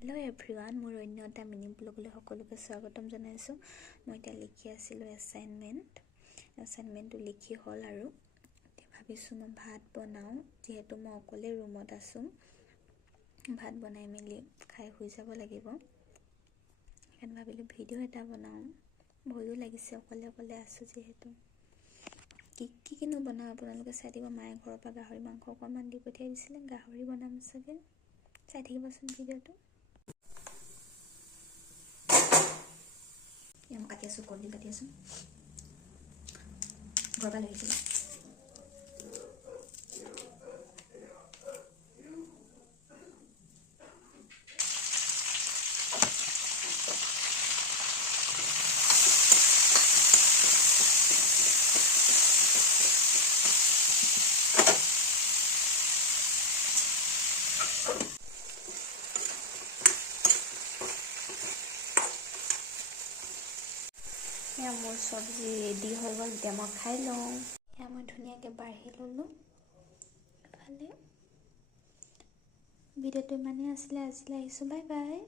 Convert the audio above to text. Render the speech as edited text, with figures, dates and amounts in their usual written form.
Hello' everyone, মোৰ অন্য এটা মিনি ব্লগলৈ সকলোকে স্বাগতম জনাইছোঁ। মই এতিয়া লিখি আছিলোঁ এছাইনমেণ্টটো লিখি হ'ল আৰু এতিয়া ভাবিছোঁ মই ভাত বনাওঁ। যিহেতু মই অকলে ৰুমত আছোঁ, ভাত বনাই মেলি খাই শুই যাব লাগিব। সেইকাৰণে ভাবিলোঁ ভিডিঅ' এটা বনাওঁ। ভয়ো লাগিছে, অকলে অকলে আছোঁ যিহেতু। কিনো বনাওঁ আপোনালোকে চাই দিব। মায়ে ঘৰৰ পৰা গাহৰি মাংস অকণমান দি পঠিয়াই দিছিলে, গাহৰি বনাম চাগে। চাই থাকিবচোন ভিডিঅ'টো। মই কাটি আছোঁ, কলডিল কাটি আছোঁ, ঘৰৰ পৰা লৈ আহিছিলোঁ। এয়া মোৰ চব্জি ৰেডি হৈ গ'ল, এতিয়া মই খাই লওঁ। এয়া মই ধুনীয়াকৈ বাঢ়ি ল'লোঁ। ইফালে ভিডিঅ'টো ইমানেই আছিলে, আজিলৈ আহিছোঁ, বাই বাই।